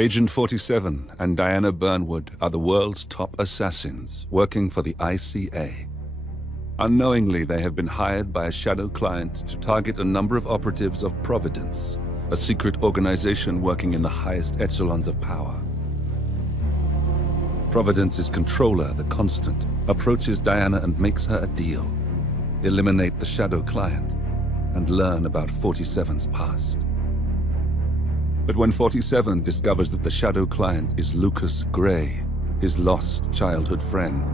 Agent 47 and Diana Burnwood are the world's top assassins working for the ICA. Unknowingly, they have been hired by a shadow client to target a number of operatives of Providence, a secret organization working in the highest echelons of power. Providence's controller, the Constant, approaches Diana and makes her a deal. Eliminate the shadow client and learn about 47's past. But when 47 discovers that the shadow client is Lucas Gray, his lost childhood friend,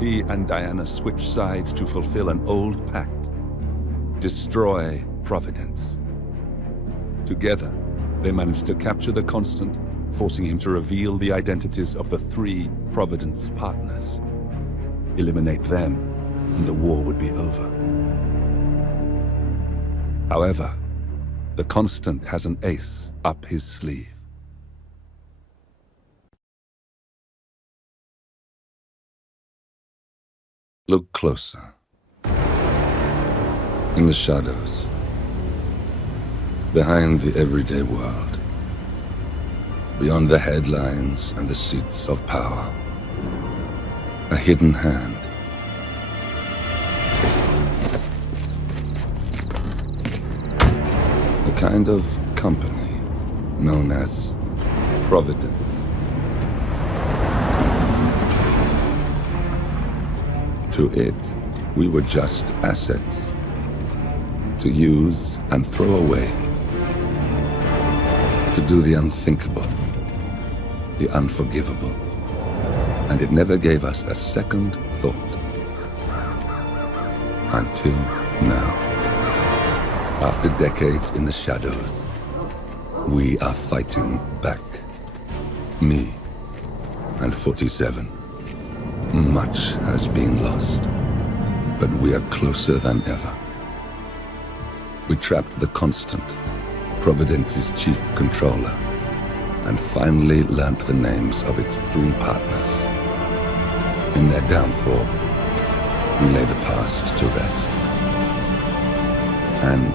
he and Diana switch sides to fulfill an old pact: destroy Providence. Together, they manage to capture the Constant, forcing him to reveal the identities of the 3 Providence partners. Eliminate them, and the war would be over. However, the Constant has an ace up his sleeve. Look closer. In the shadows, behind the everyday world, beyond the headlines and the seats of power, a hidden hand. A kind of company known as Providence. To it, we were just assets, to use and throw away, to do the unthinkable, the unforgivable, and it never gave us a second thought. Until now. After decades in the shadows, we are fighting back. Me and 47. Much has been lost, but we are closer than ever. We trapped the Constant, Providence's chief controller, and finally learnt the names of its 3 partners. In their downfall, we lay the past to rest. And,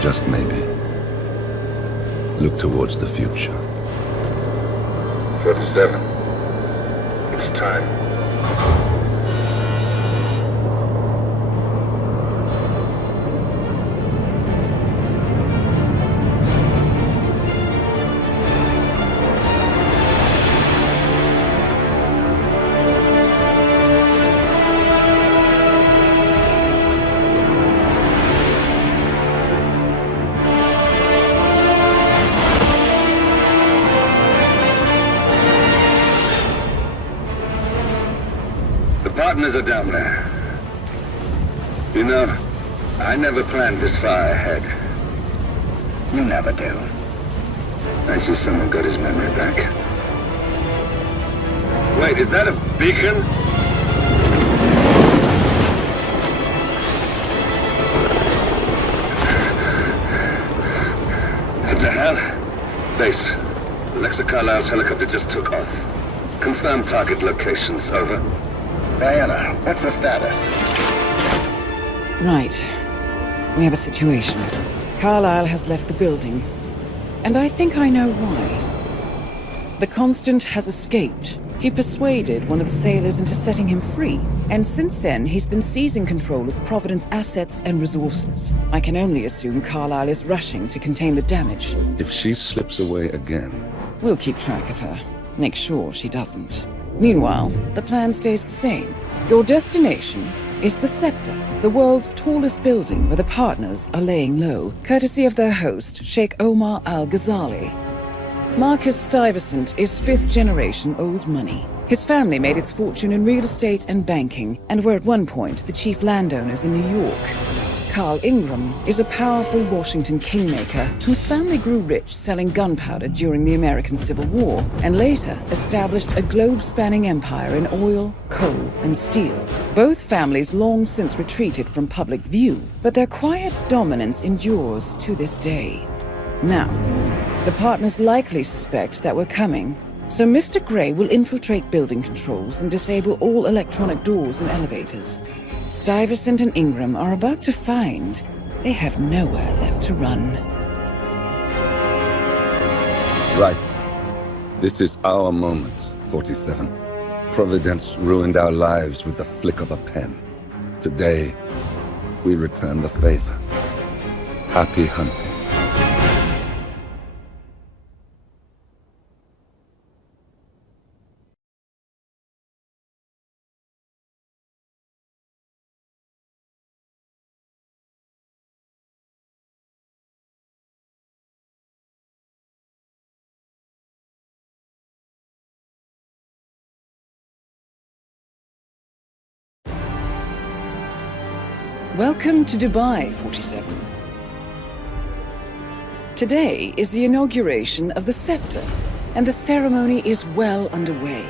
just maybe, look towards the future. 47. It's time. Partners are down there. You know, I never planned this far ahead. You never do. I see someone got his memory back. Wait, is that a beacon? What the hell? Base. Alexa Carlisle's helicopter just took off. Confirm target locations, over. Diana, what's the status? Right. We have a situation. Carlisle has left the building. And I think I know why. The Constant has escaped. He persuaded one of the sailors into setting him free. And since then, he's been seizing control of Providence assets and resources. I can only assume Carlisle is rushing to contain the damage. If she slips away again... We'll keep track of her. Make sure she doesn't. Meanwhile, the plan stays the same. Your destination is the Scepter, the world's tallest building where the partners are laying low, courtesy of their host, Sheikh Omar Al-Ghazali. Marcus Stuyvesant is 5th-generation old money. His family made its fortune in real estate and banking, and were at one point the chief landowners in New York. Carl Ingram is a powerful Washington kingmaker whose family grew rich selling gunpowder during the American Civil War, and later established a globe-spanning empire in oil, coal, and steel. Both families long since retreated from public view, but their quiet dominance endures to this day. Now, the partners likely suspect that we're coming, so Mr. Gray will infiltrate building controls and disable all electronic doors and elevators. Stuyvesant and Ingram are about to find they have nowhere left to run. Right. This is our moment, 47. Providence ruined our lives with the flick of a pen. Today, we return the favor. Happy hunting. Welcome to Dubai, 47. Today is the inauguration of the scepter, and the ceremony is well underway.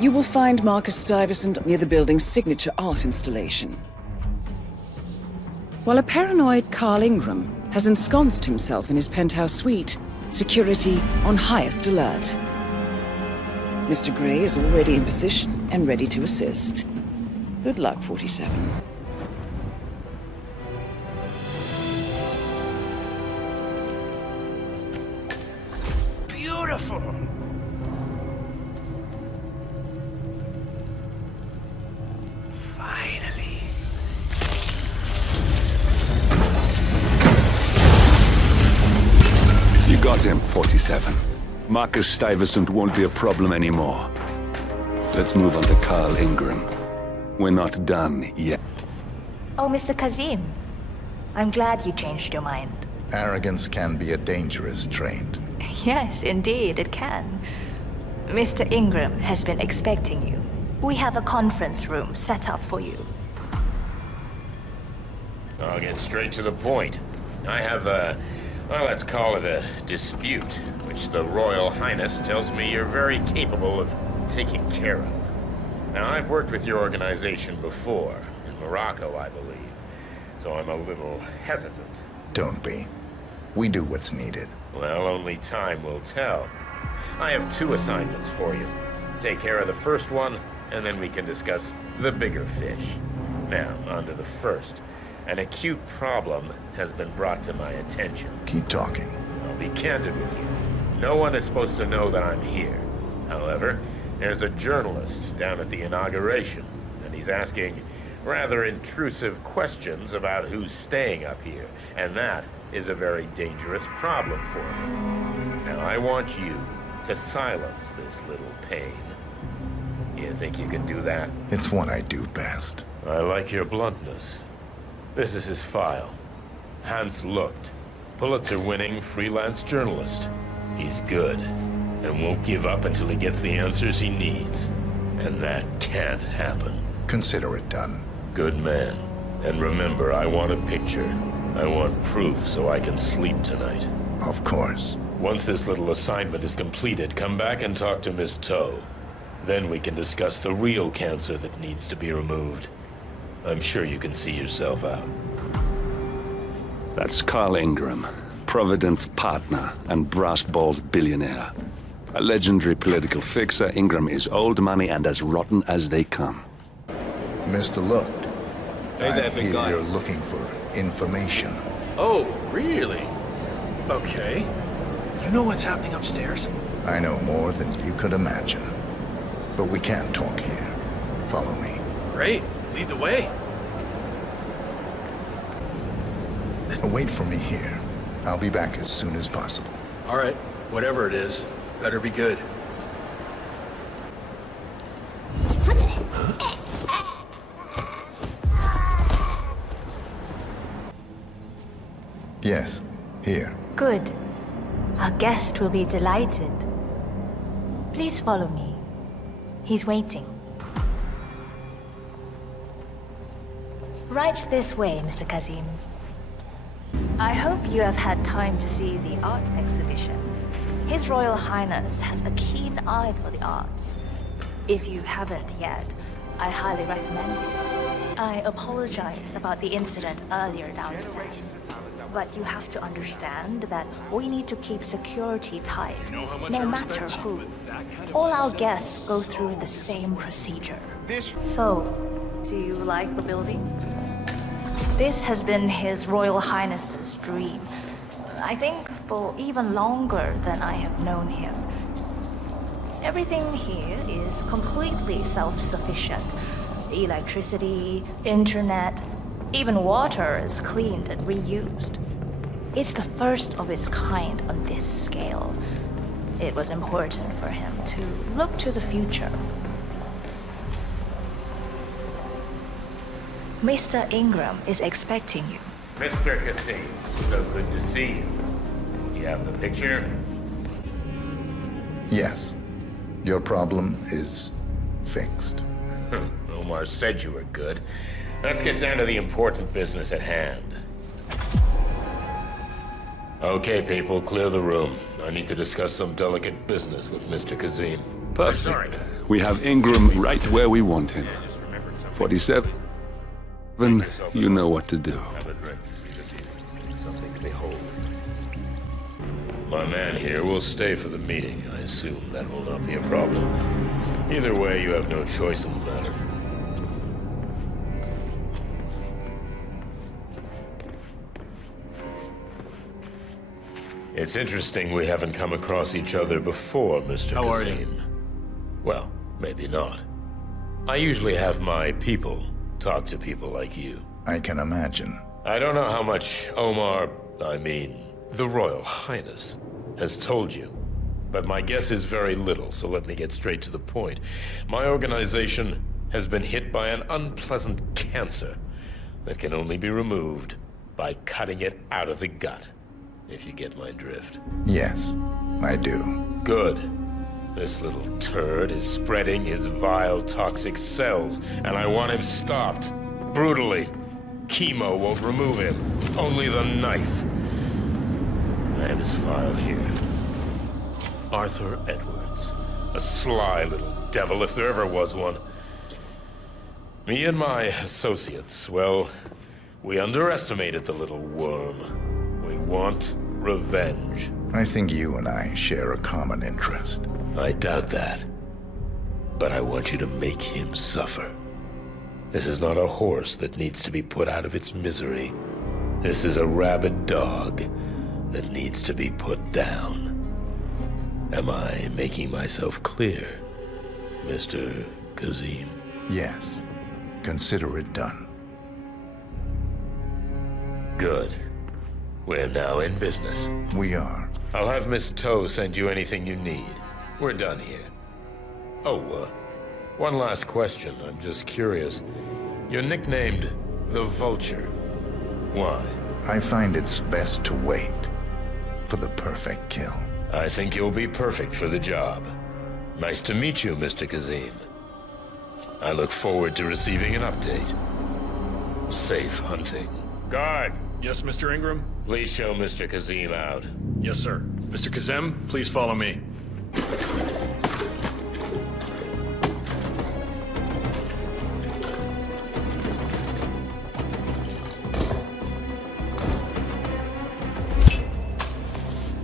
You will find Marcus Stuyvesant near the building's signature art installation, while a paranoid Carl Ingram has ensconced himself in his penthouse suite, security on highest alert. Mr. Gray is already in position and ready to assist. Good luck, 47. Beautiful! Finally. You got him, 47. Marcus Stuyvesant won't be a problem anymore. Let's move on to Carl Ingram. We're not done yet. Oh, Mr. Kazim. I'm glad you changed your mind. Arrogance can be a dangerous trait. Yes, indeed, it can. Mr. Ingram has been expecting you. We have a conference room set up for you. I'll get straight to the point. I have well, let's call it a dispute, which the Royal Highness tells me you're very capable of taking care of. Now, I've worked with your organization before, in Morocco, I believe, so I'm a little hesitant. Don't be. We do what's needed. Well, only time will tell. I have 2 assignments for you. Take care of the first one, and then we can discuss the bigger fish. Now, on to the first. An acute problem has been brought to my attention. Keep talking. I'll be candid with you. No one is supposed to know that I'm here. However, there's a journalist down at the inauguration, and he's asking rather intrusive questions about who's staying up here, and that is a very dangerous problem for me. Now, I want you to silence this little pain. You think you can do that? It's what I do best. I like your bluntness. This is his file. Hans Lucht, Pulitzer-winning freelance journalist. He's good, and won't give up until he gets the answers he needs. And that can't happen. Consider it done. Good man. And remember, I want a picture. I want proof so I can sleep tonight. Of course. Once this little assignment is completed, come back and talk to Miss Toe. Then we can discuss the real cancer that needs to be removed. I'm sure you can see yourself out. That's Carl Ingram, Providence partner and brass-balled billionaire. A legendary political fixer, Ingram is old money and as rotten as they come. Mr. Lucht, Hey there, I big hear guy. you're looking for information. Oh, really? Okay. You know what's happening upstairs? I know more than you could imagine. But we can't talk here. Follow me. Great. Lead the way. Wait for me here. I'll be back as soon as possible. All right. Whatever it is, better be good. Yes, here. Good. Our guest will be delighted. Please follow me. He's waiting. Right this way, Mr. Kazim. I hope you have had time to see the art exhibition. His Royal Highness has a keen eye for the arts. If you haven't yet, I highly recommend it. I apologize about the incident earlier downstairs. But you have to understand that we need to keep security tight, no matter who. All our guests go through the same procedure. So, do you like the building? This has been His Royal Highness's dream. I think for even longer than I have known him. Everything here is completely self-sufficient. Electricity, internet, even water is cleaned and reused. It's the first of its kind on this scale. It was important for him to look to the future. Mr. Ingram is expecting you. Mr. Kazim, so good to see you. You have the picture? Yes. Your problem is fixed. Omar said you were good. Let's get down to the important business at hand. Okay, people, clear the room. I need to discuss some delicate business with Mr. Kazim. Perfect. We have Ingram right where we want him. 47. You know what to do. Something to behold. My man here will stay for the meeting. I assume that will not be a problem. Either way, you have no choice in the matter. It's interesting we haven't come across each other before, Mr. How are Kazim. Well, maybe not. I usually have my people talk to people like you. I can imagine. I don't know how much Omar, the Royal Highness, has told you. But my guess is very little, so let me get straight to the point. My organization has been hit by an unpleasant cancer that can only be removed by cutting it out of the gut. If you get my drift. Yes, I do. Good. This little turd is spreading his vile, toxic cells, and I want him stopped. Brutally. Chemo won't remove him. Only the knife. I have his file here. Arthur Edwards. A sly little devil, if there ever was one. Me and my associates, well, we underestimated the little worm. We want revenge. I think you and I share a common interest. I doubt that. But I want you to make him suffer. This is not a horse that needs to be put out of its misery. This is a rabid dog that needs to be put down. Am I making myself clear, Mr. Kazim? Yes. Consider it done. Good. We're now in business. We are. I'll have Miss Toe send you anything you need. We're done here. Oh, one last question. I'm just curious. You're nicknamed the Vulture. Why? I find it's best to wait for the perfect kill. I think you'll be perfect for the job. Nice to meet you, Mr. Kazim. I look forward to receiving an update. Safe hunting. Guard! Yes, Mr. Ingram? Please show Mr. Kazim out. Yes, sir. Mr. Kazim, please follow me.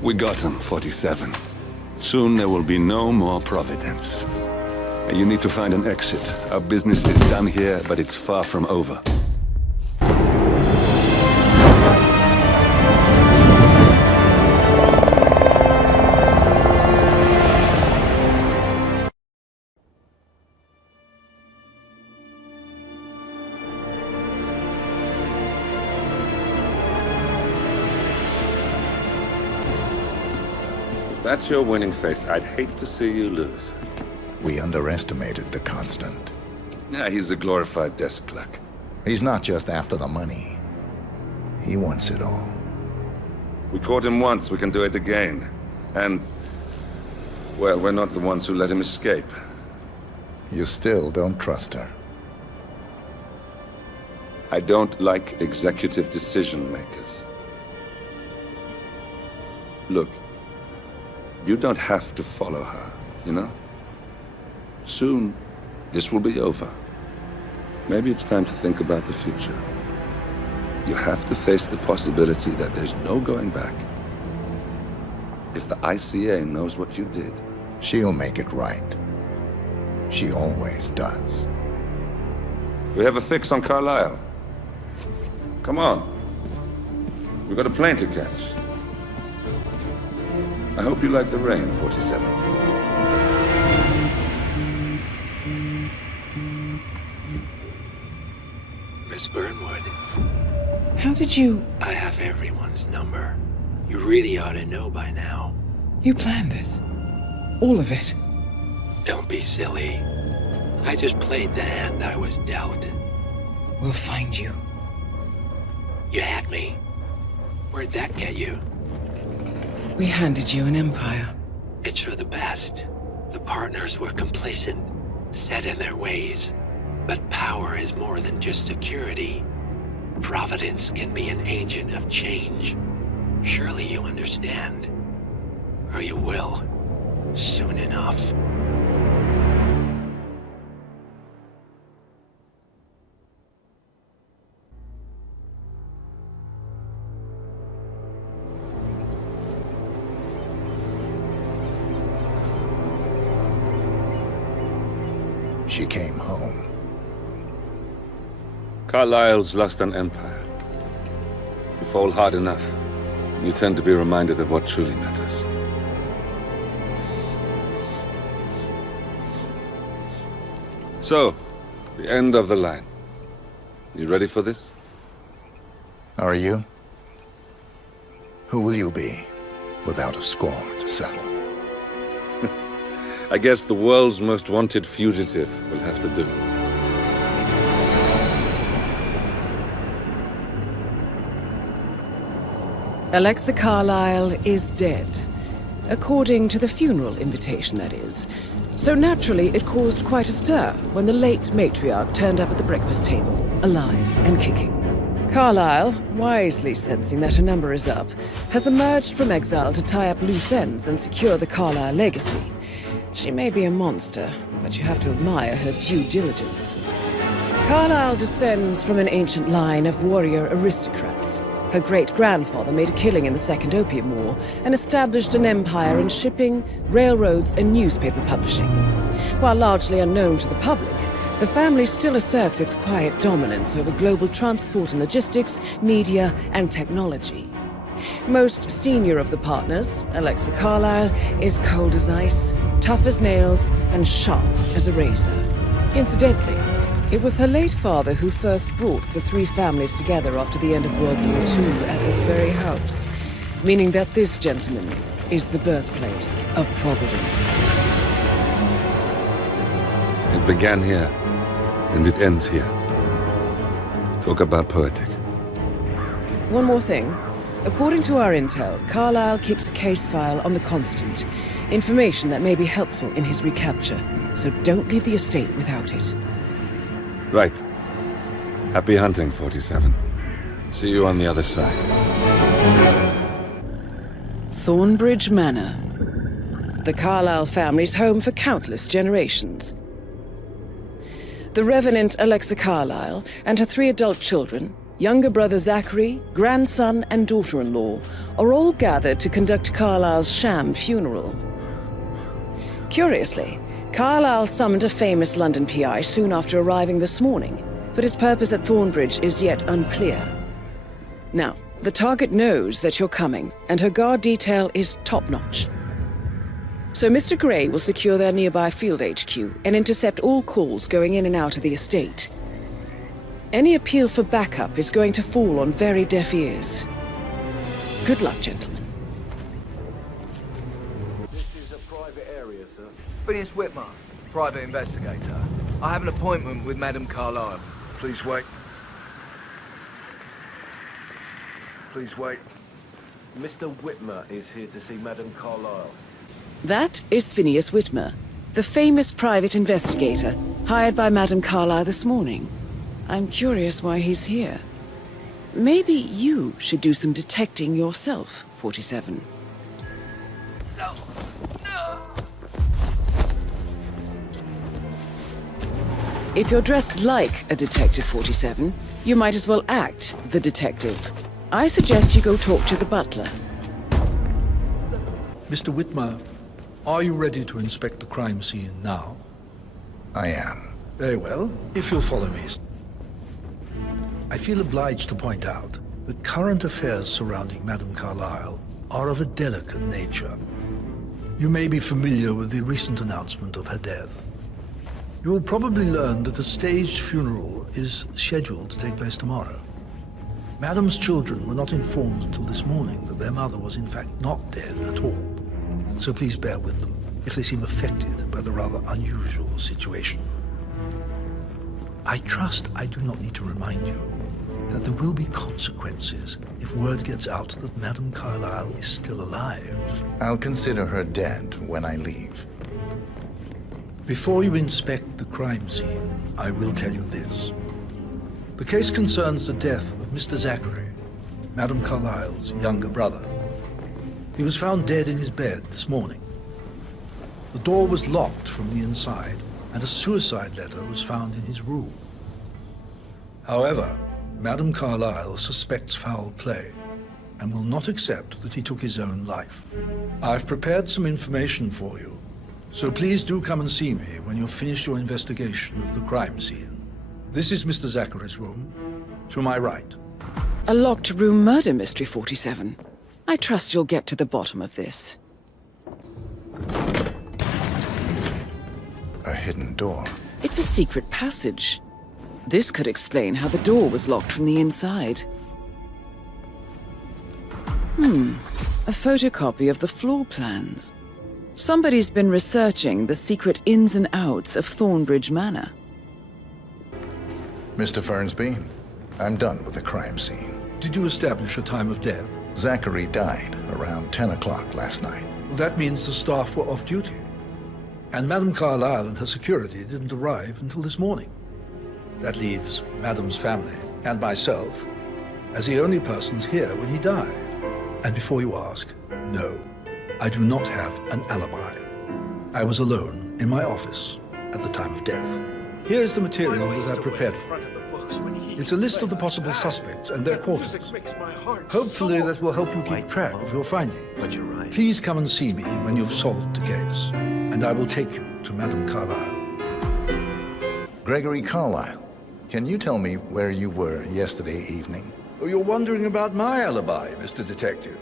We got him, 47. Soon there will be no more Providence. You need to find an exit. Our business is done here, but it's far from over. If that's your winning face, I'd hate to see you lose. We underestimated the Constant. Yeah, he's a glorified desk clerk. He's not just after the money. He wants it all. We caught him once, we can do it again. And, well, we're not the ones who let him escape. You still don't trust her. I don't like executive decision makers. Look, you don't have to follow her, you know? Soon, this will be over. Maybe it's time to think about the future. You have to face the possibility that there's no going back. If the ICA knows what you did, She'll make it right. She always does. we have a fix on Carlisle. Come on. We've got a plane to catch. I hope you like the rain, 47. Miss Burnwood, How did you... I have everyone's number. You really ought to know by now. You planned this? All of it? Don't be silly. I just played the hand I was dealt. We'll find you. You had me. Where'd that get you? We handed you an empire. It's for the best. The partners were complacent, set in their ways. But power is more than just security. Providence can be an agent of change. Surely you understand. Or you will. Soon enough. She came home. Carlyle's lost an empire. You fall hard enough, you tend to be reminded of what truly matters. So, the end of the line. You ready for this? Are you? Who will you be, without a score to settle? I guess the world's most wanted fugitive will have to do. Alexa Carlyle is dead. According to the funeral invitation, that is. So naturally, it caused quite a stir when the late matriarch turned up at the breakfast table, alive and kicking. Carlyle, wisely sensing that her number is up, has emerged from exile to tie up loose ends and secure the Carlyle legacy. She may be a monster, but you have to admire her due diligence. Carlyle descends from an ancient line of warrior aristocrats. Her great-grandfather made a killing in the Second Opium War and established an empire in shipping, railroads, and newspaper publishing. While largely unknown to the public, the family still asserts its quiet dominance over global transport and logistics, media, and technology. Most senior of the partners, Alexa Carlyle, is cold as ice, tough as nails, and sharp as a razor. Incidentally, it was her late father who first brought the three families together after the end of World War II at this very house, meaning that this gentleman is the birthplace of Providence. It began here, and it ends here. Talk about poetic. One more thing. According to our intel, Carlyle keeps a case file on the Constant. Information that may be helpful in his recapture, so don't leave the estate without it. Right. Happy hunting, 47. See you on the other side. Thornbridge Manor. The Carlyle family's home for countless generations. The Revenant Alexa Carlyle and her 3 adult children, younger brother Zachary, grandson, and daughter-in-law, are all gathered to conduct Carlyle's sham funeral. Curiously, Carlyle summoned a famous London PI soon after arriving this morning, but his purpose at Thornbridge is yet unclear. Now, the target knows that you're coming, and her guard detail is top-notch. So Mr. Gray will secure their nearby field HQ and intercept all calls going in and out of the estate. Any appeal for backup is going to fall on very deaf ears. Good luck, gentlemen. This is a private area, sir. Phineas Whitmer, private investigator. I have an appointment with Madame Carlyle. Please wait. Please wait. Mr. Whitmer is here to see Madame Carlyle. That is Phineas Whitmer, the famous private investigator hired by Madame Carlyle this morning. I'm curious why he's here. Maybe you should do some detecting yourself, 47. No! No! If you're dressed like a detective, 47, you might as well act the detective. I suggest you go talk to the butler. Mr. Whitmer, are you ready to inspect the crime scene now? I am. Very well, if you'll follow me. I feel obliged to point out that current affairs surrounding Madame Carlyle are of a delicate nature. You may be familiar with the recent announcement of her death. You will probably learn that a staged funeral is scheduled to take place tomorrow. Madam's children were not informed until this morning that their mother was in fact not dead at all. So please bear with them if they seem affected by the rather unusual situation. I trust I do not need to remind you that there will be consequences if word gets out that Madame Carlyle is still alive. I'll consider her dead when I leave. Before you inspect the crime scene, I will tell you this. The case concerns the death of Mr. Zachary, Madame Carlyle's younger brother. He was found dead in his bed this morning. The door was locked from the inside, and a suicide letter was found in his room. However, Madame Carlyle suspects foul play and will not accept that he took his own life. I've prepared some information for you, so please do come and see me when you've finished your investigation of the crime scene. This is Mr. Zachary's room, to my right. A locked room murder mystery, 47. I trust you'll get to the bottom of this. A hidden door. It's a secret passage. This could explain how the door was locked from the inside. A photocopy of the floor plans. Somebody's been researching the secret ins and outs of Thornbridge Manor. Mr. Fernsby, I'm done with the crime scene. Did you establish a time of death? Zachary died around 10 o'clock last night. Well, that means the staff were off duty. And Madame Carlyle and her security didn't arrive until this morning. That leaves Madame's family and myself as the only persons here when he died. And before you ask, no, I do not have an alibi. I was alone in my office at the time of death. Here's the material that I prepared for you. It's a list of the possible suspects and their quarters. Hopefully that will help you keep track of your findings. Please come and see me when you've solved the case, and I will take you to Madame Carlyle. Gregory Carlyle, can you tell me where you were yesterday evening? Oh, you're wondering about my alibi, Mr. Detective.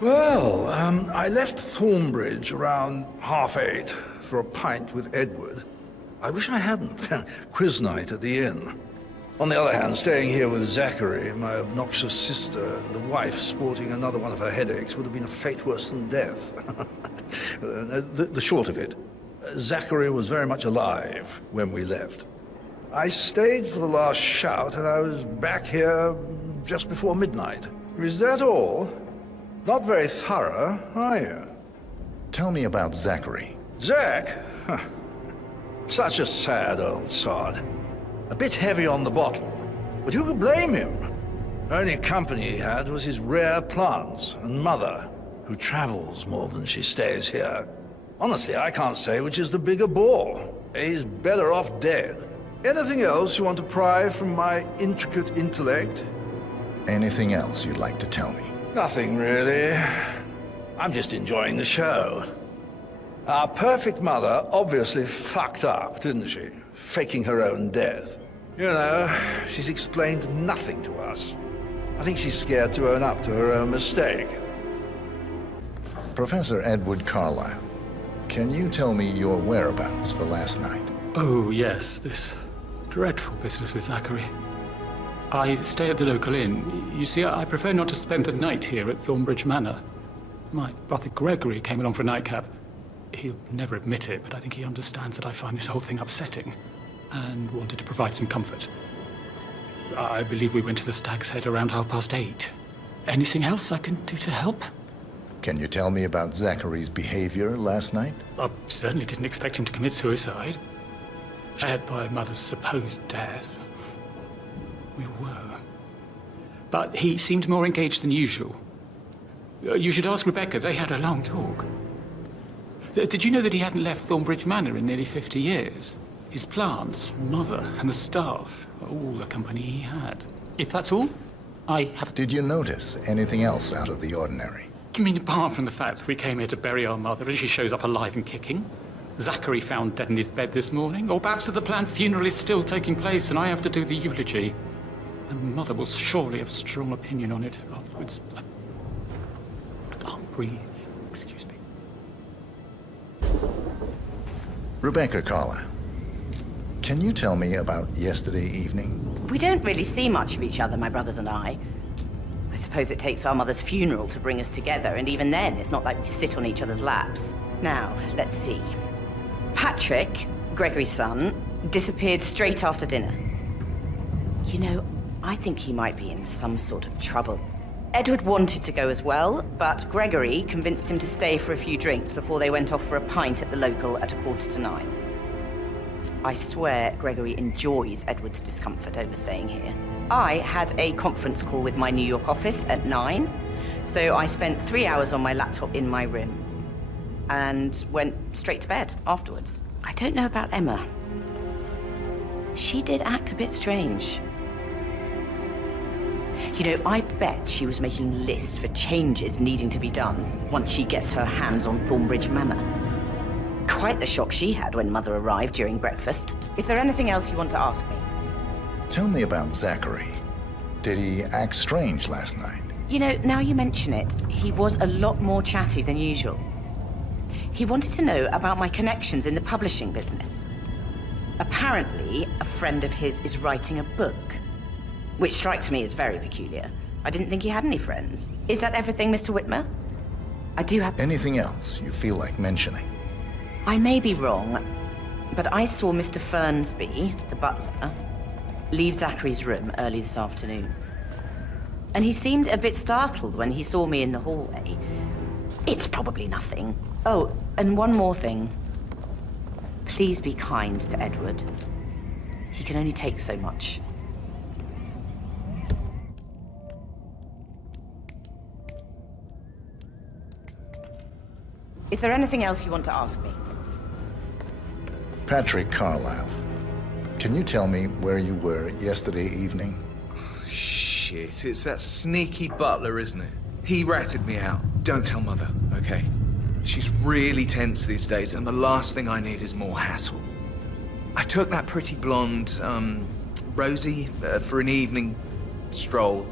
Well, I left Thornbridge around 8:30 for a pint with Edward. I wish I hadn't. Quiz night at the inn. On the other hand, staying here with Zachary, my obnoxious sister, and the wife sporting another one of her headaches would have been a fate worse than death. The short of it, Zachary was very much alive when we left. I stayed for the last shout, and I was back here just before midnight. Is that all? Not very thorough, are you? Tell me about Zachary. Zach? Huh. Such a sad old sod. A bit heavy on the bottle, but who could blame him? Only company he had was his rare plants and mother, who travels more than she stays here. Honestly, I can't say which is the bigger bore. He's better off dead. Anything else you want to pry from my intricate intellect? Anything else you'd like to tell me? Nothing, really. I'm just enjoying the show. Our perfect mother obviously fucked up, didn't she? Faking her own death. You know, she's explained nothing to us. I think she's scared to own up to her own mistake. Professor Edward Carlyle, can you tell me your whereabouts for last night? Oh, yes, this dreadful business with Zachary. I stay at the local inn. You see, I prefer not to spend the night here at Thornbridge Manor. My brother Gregory came along for a nightcap. He'll never admit it, but I think he understands that I find this whole thing upsetting and wanted to provide some comfort. I believe we went to the Stag's Head around 8:30. Anything else I can do to help? Can you tell me about Zachary's behavior last night? I certainly didn't expect him to commit suicide. Shared by Mother's supposed death. We were. But he seemed more engaged than usual. You should ask Rebecca. They had a long talk. Did you know that he hadn't left Thornbridge Manor in nearly 50 years? His plants, Mother, and the staff, all the company he had. If that's all, I haven't... Did you notice anything else out of the ordinary? You mean apart from the fact that we came here to bury our mother and she shows up alive and kicking? Zachary found dead in his bed this morning? Or perhaps that the planned funeral is still taking place and I have to do the eulogy? And Mother will surely have a strong opinion on it afterwards. I can't breathe. Excuse me. Rebecca Carlyle, can you tell me about yesterday evening? We don't really see much of each other, my brothers and I. I suppose it takes our mother's funeral to bring us together, and even then, it's not like we sit on each other's laps. Now, let's see. Patrick, Gregory's son, disappeared straight after dinner. You know, I think he might be in some sort of trouble. Edward wanted to go as well, but Gregory convinced him to stay for a few drinks before they went off for a pint at the local at 9:15. I swear Gregory enjoys Edward's discomfort over staying here. I had a conference call with my New York office at 9, so I spent 3 hours on my laptop in my room and went straight to bed afterwards. I don't know about Emma. She did act a bit strange. You know, I bet she was making lists for changes needing to be done once she gets her hands on Thornbridge Manor. Quite the shock she had when Mother arrived during breakfast. Is there anything else you want to ask me? Tell me about Zachary. Did he act strange last night? You know, now you mention it, he was a lot more chatty than usual. He wanted to know about my connections in the publishing business. Apparently, a friend of his is writing a book, which strikes me as very peculiar. I didn't think he had any friends. Is that everything, Mr. Whitmer? I do have... Anything else you feel like mentioning? I may be wrong, but I saw Mr. Fernsby, the butler, leave Zachary's room early this afternoon. And he seemed a bit startled when he saw me in the hallway. It's probably nothing. Oh, and one more thing. Please be kind to Edward. He can only take so much. Is there anything else you want to ask me? Patrick Carlyle, can you tell me where you were yesterday evening? Shit, it's that sneaky butler, isn't it? He ratted me out. Don't tell Mother, okay? She's really tense these days, and the last thing I need is more hassle. I took that pretty blonde, Rosie, for an evening stroll.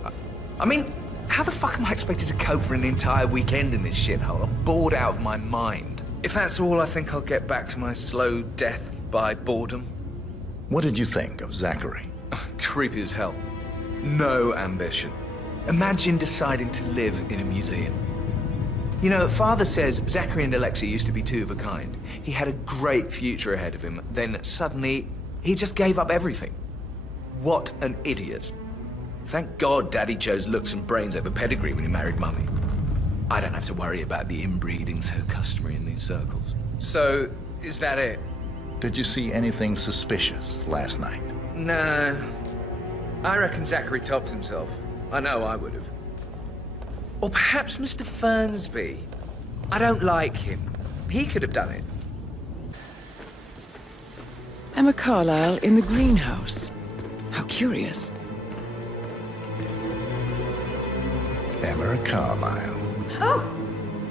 I mean, how the fuck am I expected to cope for an entire weekend in this shithole? I'm bored out of my mind. If that's all, I think I'll get back to my slow death by boredom. What did you think of Zachary? Creepy as hell. No ambition. Imagine deciding to live in a museum. You know, Father says Zachary and Alexa used to be two of a kind. He had a great future ahead of him, then suddenly he just gave up everything. What an idiot. Thank God Daddy chose looks and brains over pedigree when he married Mummy. I don't have to worry about the inbreeding so customary in these circles. So, is that it? Did you see anything suspicious last night? No. I reckon Zachary topped himself. I know I would have. Or perhaps Mr. Fernsby. I don't like him. He could have done it. Emma Carlyle in the greenhouse. How curious. Emma Carlyle. Oh,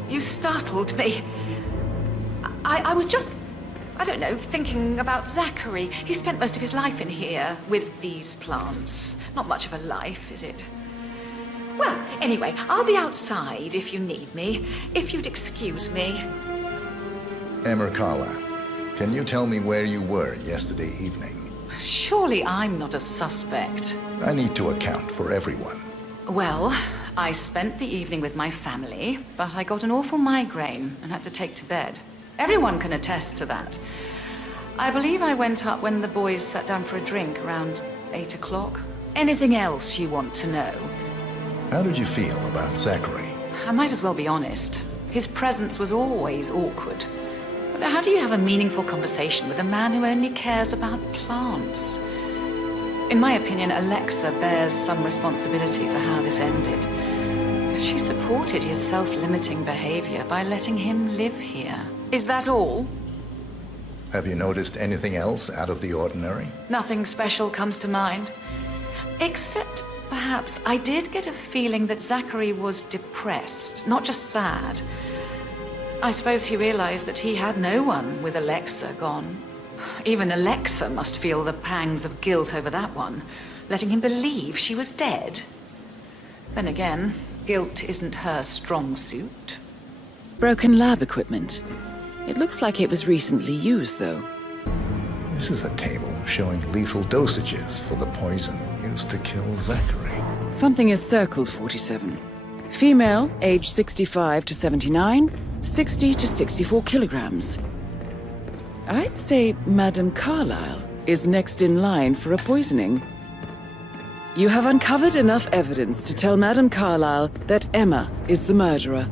you startled me. I was just, I don't know, thinking about Zachary. He spent most of his life in here with these plants. Not much of a life, is it? Well, anyway, I'll be outside if you need me, if you'd excuse me. Emma Carlyle, can you tell me where you were yesterday evening? Surely I'm not a suspect. I need to account for everyone. Well, I spent the evening with my family, but I got an awful migraine and had to take to bed. Everyone can attest to that. I believe I went up when the boys sat down for a drink around 8 o'clock. Anything else you want to know? How did you feel about Zachary? I might as well be honest. His presence was always awkward. But how do you have a meaningful conversation with a man who only cares about plants? In my opinion, Alexa bears some responsibility for how this ended. She supported his self-limiting behavior by letting him live here. Is that all? Have you noticed anything else out of the ordinary? Nothing special comes to mind. Except, perhaps, I did get a feeling that Zachary was depressed, not just sad. I suppose he realized that he had no one with Alexa gone. Even Alexa must feel the pangs of guilt over that one, letting him believe she was dead. Then again, guilt isn't her strong suit. Broken lab equipment. It looks like it was recently used, though. This is a table showing lethal dosages for the poison used to kill Zachary. Something is circled, 47. Female, age 65 to 79, 60 to 64 kilograms. I'd say Madame Carlyle is next in line for a poisoning. You have uncovered enough evidence to tell Madame Carlyle that Emma is the murderer.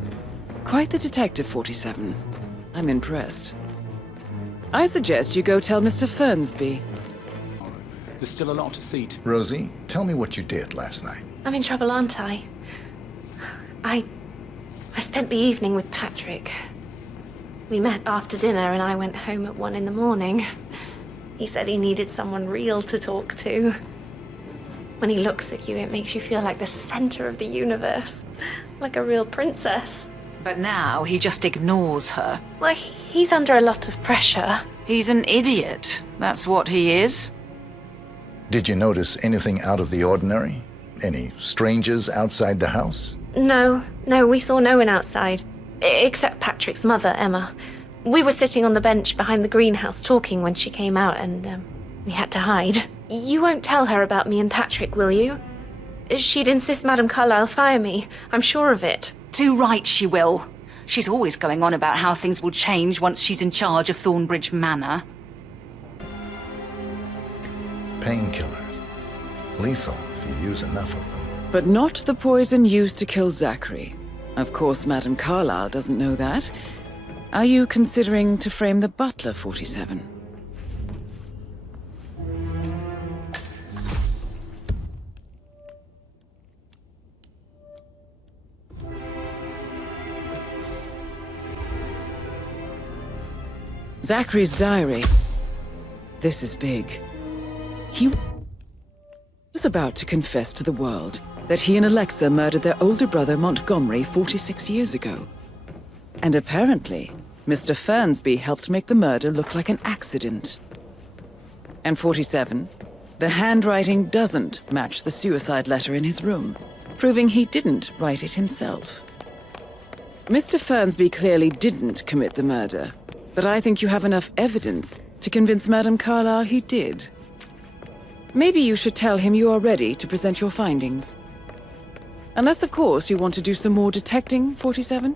Quite the detective, 47. I'm impressed. I suggest you go tell Mr. Fernsby. There's still a lot to see. Rosie, tell me what you did last night. I'm in trouble, aren't I? I spent the evening with Patrick. We met after dinner and I went home at 1 in the morning. He said he needed someone real to talk to. When he looks at you, it makes you feel like the center of the universe. Like a real princess. But now he just ignores her. Well, he's under a lot of pressure. He's an idiot. That's what he is. Did you notice anything out of the ordinary? Any strangers outside the house? No, we saw no one outside. Except Patrick's mother, Emma. We were sitting on the bench behind the greenhouse talking when she came out and we had to hide. You won't tell her about me and Patrick, will you? She'd insist Madame Carlyle fire me. I'm sure of it. Too right she will. She's always going on about how things will change once she's in charge of Thornbridge Manor. Painkillers. Lethal if you use enough of them. But not the poison used to kill Zachary. Of course, Madame Carlyle doesn't know that. Are you considering to frame the butler, 47? Zachary's diary. This is big. He was about to confess to the world that he and Alexa murdered their older brother Montgomery 46 years ago. And apparently, Mr. Fernsby helped make the murder look like an accident. And 47, the handwriting doesn't match the suicide letter in his room, proving he didn't write it himself. Mr. Fernsby clearly didn't commit the murder, but I think you have enough evidence to convince Madame Carlyle he did. Maybe you should tell him you are ready to present your findings. Unless, of course, you want to do some more detecting, 47?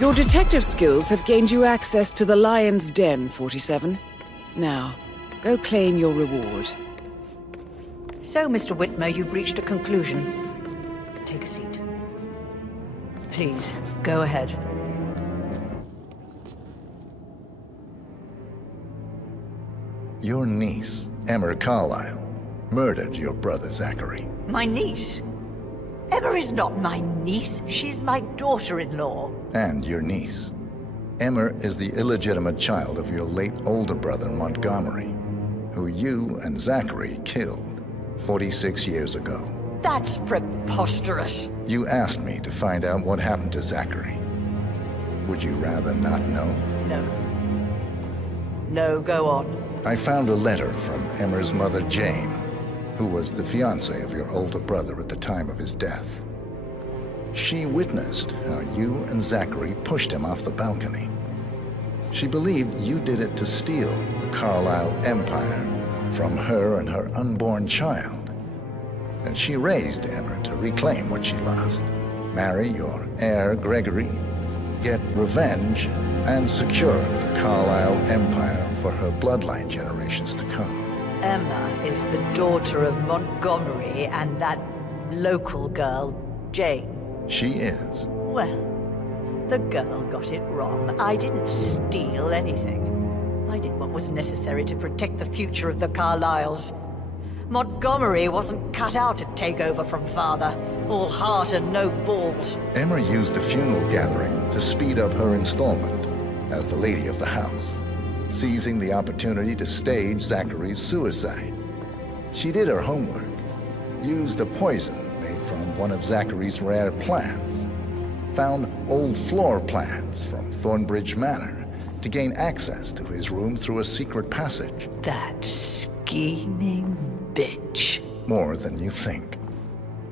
Your detective skills have gained you access to the Lion's Den, 47. Now, go claim your reward. So, Mr. Whitmer, you've reached a conclusion. Take a seat. Please, go ahead. Your niece, Emma Carlyle, murdered your brother Zachary. My niece? Emma is not my niece. She's my daughter-in-law. And your niece. Emma is the illegitimate child of your late older brother Montgomery, who you and Zachary killed 46 years ago. That's preposterous. You asked me to find out what happened to Zachary. Would you rather not know? No. No, go on. I found a letter from Emma's mother, Jane, who was the fiancée of your older brother at the time of his death. She witnessed how you and Zachary pushed him off the balcony. She believed you did it to steal the Carlyle empire from her and her unborn child. And she raised Emma to reclaim what she lost, marry your heir, Gregory, get revenge, and secure the Carlyle empire for her bloodline generations to come. Emma is the daughter of Montgomery and that local girl, Jane. She is. Well, the girl got it wrong. I didn't steal anything. I did what was necessary to protect the future of the Carlyles. Montgomery wasn't cut out to take over from father. All heart and no balls. Emma used the funeral gathering to speed up her installment as the lady of the house, seizing the opportunity to stage Zachary's suicide. She did her homework, used a poison made from one of Zachary's rare plants, found old floor plans from Thornbridge Manor to gain access to his room through a secret passage. That scheming bitch. More than you think.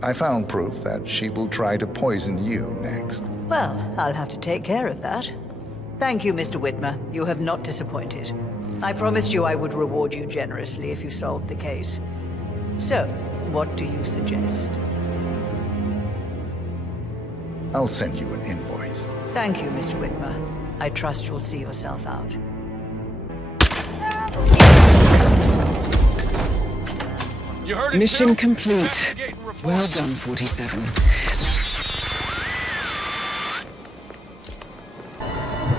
I found proof that she will try to poison you next. Well, I'll have to take care of that. Thank you, Mr. Whitmer. You have not disappointed. I promised you I would reward you generously if you solved the case. So, what do you suggest? I'll send you an invoice. Thank you, Mr. Whitmer. I trust you'll see yourself out. Mission complete. Well done, 47.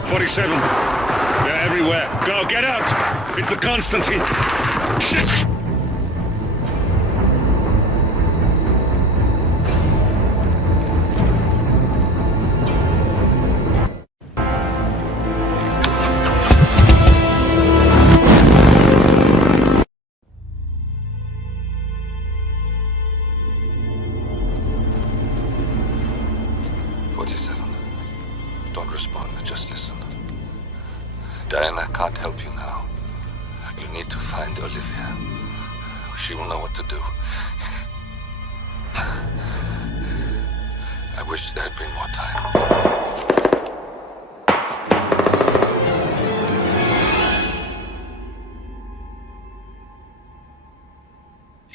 47. They're everywhere. Go, get out! It's the Constantine. Shit! Don't respond, just listen. Diana can't help you now. You need to find Olivia. She will know what to do. I wish there had been more time.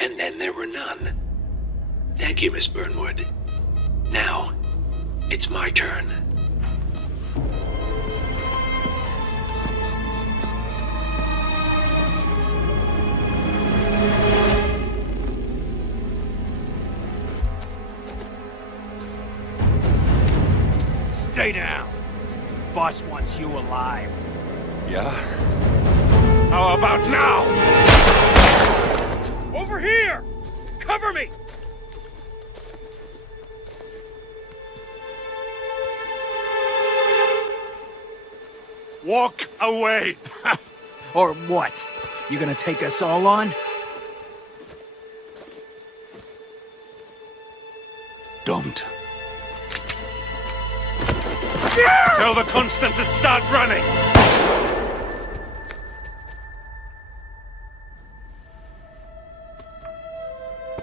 And then there were none. Thank you, Miss Burnwood. Now, it's my turn. Stay down. Boss wants you alive. Yeah? How about now? Over here! Cover me! Walk away! Or what? You gonna take us all on? Don't. Tell the Constant to start running!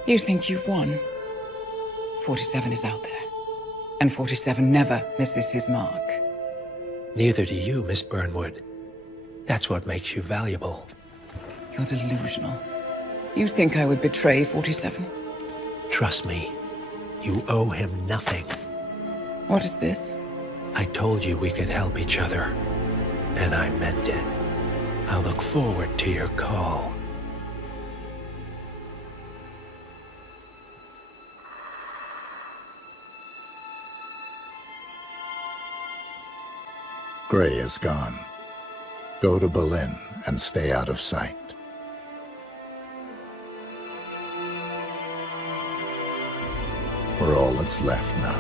You think you've won? 47 is out there. And 47 never misses his mark. Neither do you, Miss Burnwood. That's what makes you valuable. You're delusional. You think I would betray 47? Trust me, you owe him nothing. What is this? I told you we could help each other, and I meant it. I'll look forward to your call. Gray is gone. Go to Berlin and stay out of sight. We're all that's left now.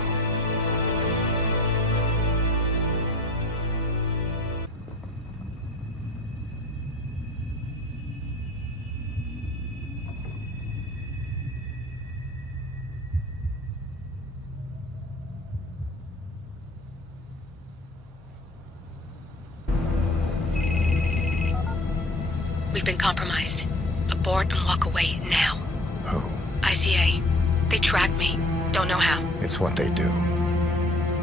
We've been compromised. Abort and walk away now. Who? ICA. They tracked me. Don't know how. It's what they do.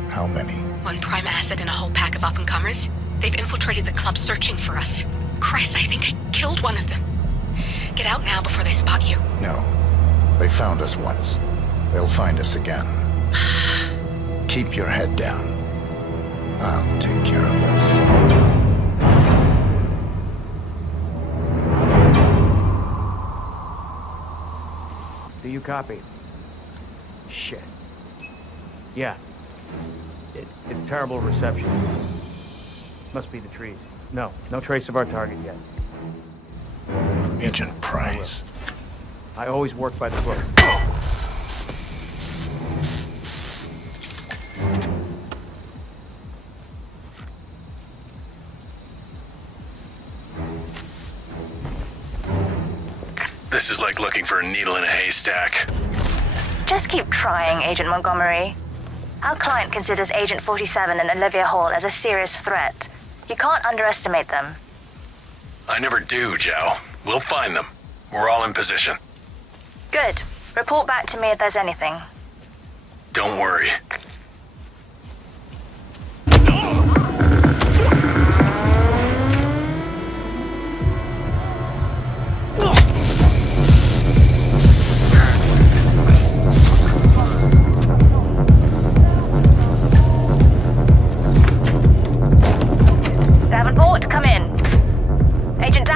How many? One prime asset and a whole pack of up-and-comers. They've infiltrated the club searching for us. Christ, I think I killed one of them. Get out now before they spot you. No. They found us once. They'll find us again. Keep your head down. I'll take care of this. Do you copy? Shit. Yeah. It's terrible reception. Must be the trees. No trace of our target yet. Agent Price. I always work by the book. This is like looking for a needle in a haystack. Just keep trying, Agent Montgomery. Our client considers Agent 47 and Olivia Hall as a serious threat. You can't underestimate them. I never do, Joe. We'll find them. We're all in position. Good. Report back to me if there's anything. Don't worry.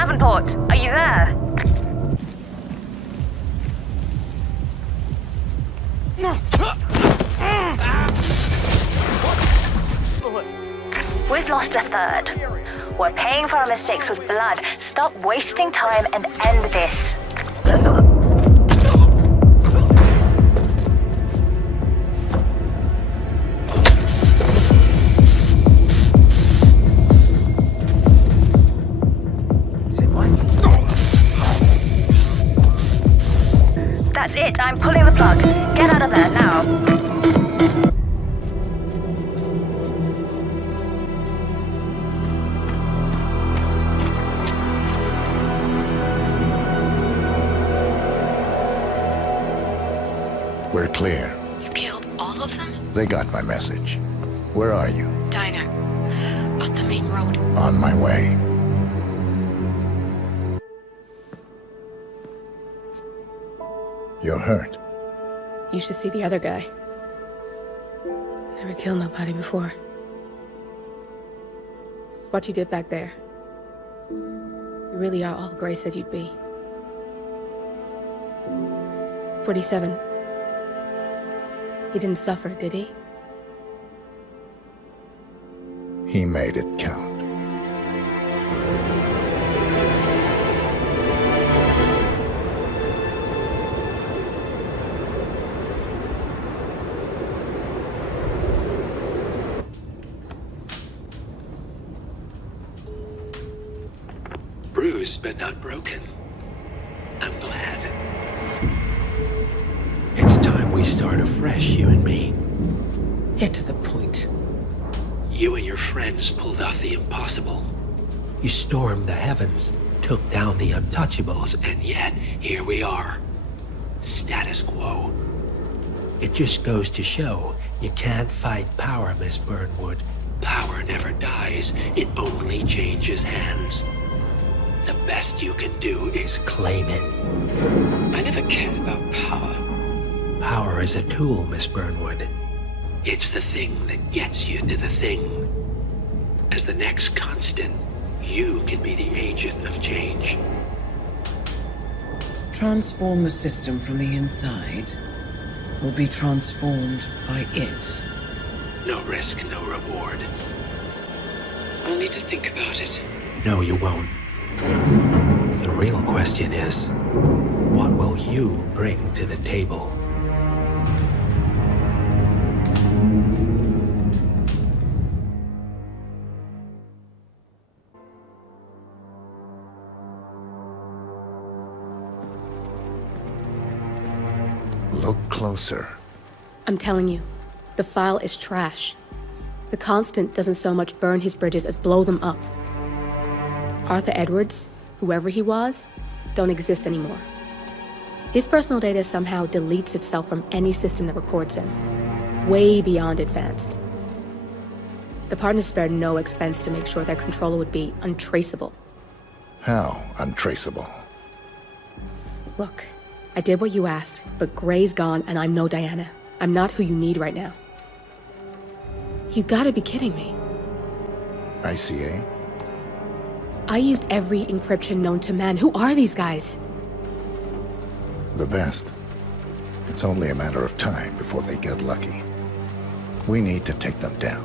Davenport, are you there? We've lost a third. We're paying for our mistakes with blood. Stop wasting time and end this. That's it. I'm pulling the plug. Get out of there now. We're clear. You killed all of them? They got my message. Where are you? Diner. Up the main road. On my way. You're hurt. You should see the other guy. Never killed nobody before. What you did back there. You really are all Gray said you'd be. 47. He didn't suffer, did he? He made it count. Bruised but not broken. I'm glad. It's time we start afresh, you and me. Get to the point. You and your friends pulled off the impossible. You stormed the heavens, took down the untouchables, And yet, here we are. Status quo. it just goes to show you can't fight power, Miss Burnwood. Power never dies, it only changes hands. The best you can do is Claim it. I never cared about power. Power is a tool, Miss Burnwood. It's the thing that gets you to the thing. As the next constant, you can be the agent of change. Transform the system from the inside, or be transformed by it. No risk, no reward. I'll need to think about it. No, you won't. The real question is, what will you bring to the table? Look closer. I'm telling you, the file is trash. The Constant doesn't so much burn his bridges as blow them up. Arthur Edwards, whoever he was, don't exist anymore. His personal data somehow deletes itself from any system that records him. Way beyond advanced. The partners spared no expense to make sure their controller would be untraceable. How untraceable? Look, I did what you asked, but Gray's gone and I'm no Diana. I'm not who you need right now. You gotta be kidding me. ICA? I used every encryption known to man. Who are these guys? The best. It's only a matter of time before they get lucky. We need to take them down.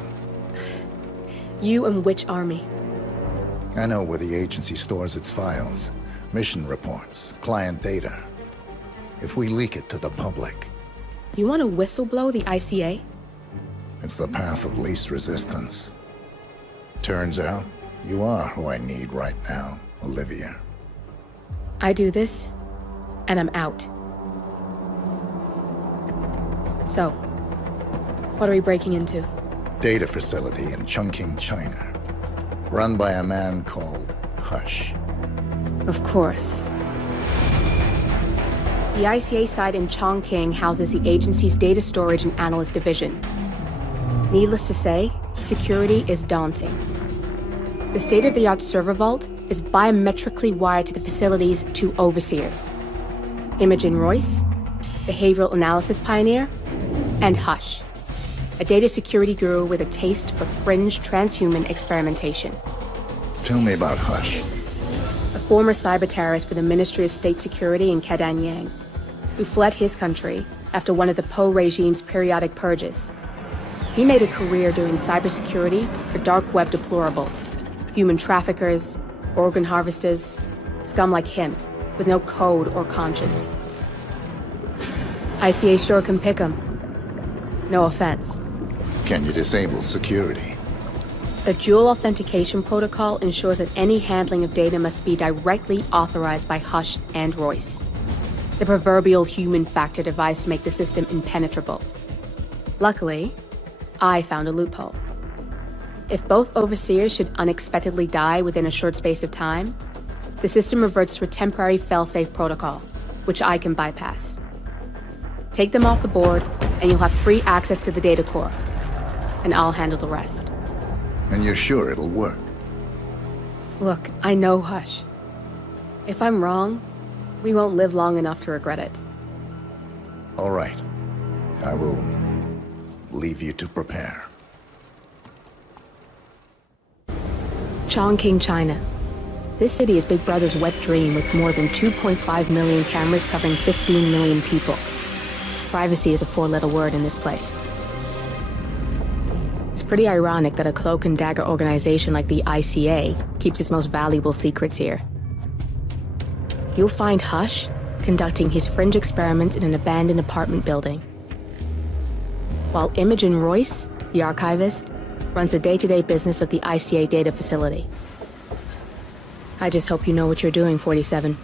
You and which army? I know where the agency stores its files, mission reports, client data. If we leak it to the public, You want to whistleblow the ICA? it's the path of least resistance. Turns out, you are who I need right now, Olivia. I do this, and I'm out. So, what are we breaking into? Data facility in Chongqing, China. Run by a man called Hush. Of course. The ICA site in Chongqing houses the agency's data storage and analyst division. Needless to say, security is daunting. The state-of-the-art server vault is biometrically wired to the facility's 2 overseers. Imogen Royce, behavioral analysis pioneer, and Hush, a data security guru with a taste for fringe transhuman experimentation. Tell me about Hush. A former cyber terrorist for the Ministry of State Security in Kedanyang, who fled his country after one of the Po regime's periodic purges. He made a career doing cybersecurity for dark web deplorables, human traffickers, organ harvesters, scum like him, with no code or conscience. ICA sure can pick him. No offense. Can you disable security? A dual authentication protocol ensures that any handling of data must be directly authorized by Hush and Royce. The proverbial human factor device to make the system impenetrable. Luckily, I found a loophole. If both overseers should unexpectedly die within a short space of time, the system reverts to a temporary fail-safe protocol, which I can bypass. Take them off the board, and you'll have free access to the data core. And I'll handle the rest. And you're sure it'll work? Look, I know Hush. If I'm wrong, we won't live long enough to regret it. All right. I will leave you to prepare. Chongqing, China. This city is Big Brother's wet dream with more than 2.5 million cameras covering 15 million people. Privacy is a four-letter word in this place. It's pretty ironic that a cloak and dagger organization like the ICA keeps its most valuable secrets here. You'll find Hush conducting his fringe experiments in an abandoned apartment building, while Imogen Royce, the archivist, runs the day-to-day business of the ICA data facility. I just hope you know what you're doing, 47.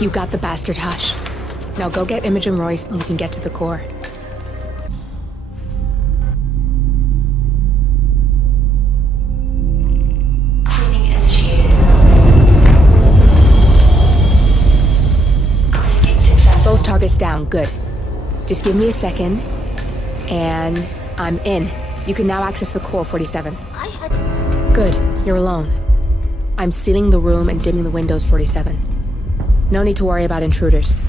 You got the bastard, Hush. Now go get Imogen Royce and we can get to the core. Cleaning initiated. Cleaning successful. Both targets down, good. Just give me a second, and I'm in. You can now access the core, 47. Good, you're alone. I'm sealing the room and dimming the windows, 47. No need to worry about intruders.